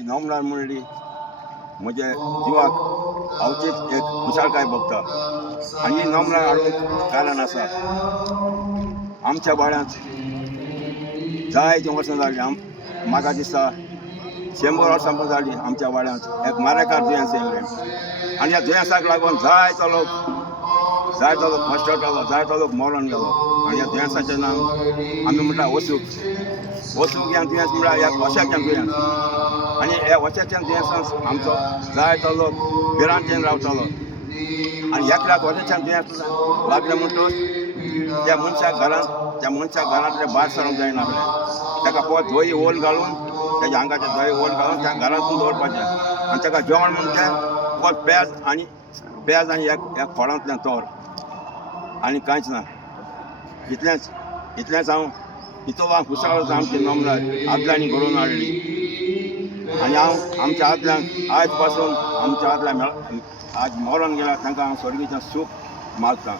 ती नोमलार म्हणली म्हजे जिवाक अवचीत एक खुशालकाय भोगता आनी ही नोमलार हाडूंक कारण आसा. आमच्या बाळ्यांत जायतीं वर्सां जालीं म्हाका दिसता 100 वर्सां पण जालीं आमच्या वाड्यांत एक मारेकार दुयेंस येयल्लें आनी ह्या दुयेंसाक लागून जायतो लोक फस्टलो जायतो लोक मरून गेलो. आनी ह्या दुयेंसाचें नांव आमी म्हणटा वसूक ह्या दुयेंस म्हणल्यार एक वशाचें दुयेंस आनी ह्या वशाच्या दुयेंसान आमचो जायतो लोक पिरांचेन रावतालो. आनी एकल्याक वशाच्या दुयेंस लागलें म्हणटच त्या मनशाक घरांतलें भायर सरूंक जायनासलें. ताका फकत धोई ओल घालून तेज्या आंगाचेर धोई ओल घालून त्या घरांतून दवरपाचें आनी ताका जेवण म्हणचें फकत पेज आनी एक खोडांतलें तोर आनी कांयच ना. इतलेंच हांव इतलो खुशाल आसा आमची नोमलार आदल्यांनी घडोवन हाडली. आनी हांव आमच्या आदल्यांक आयज पासून आमच्या आदल्या आज मरून गेल्यार तांकां हांव स्वर्गीचें सूख मागतां.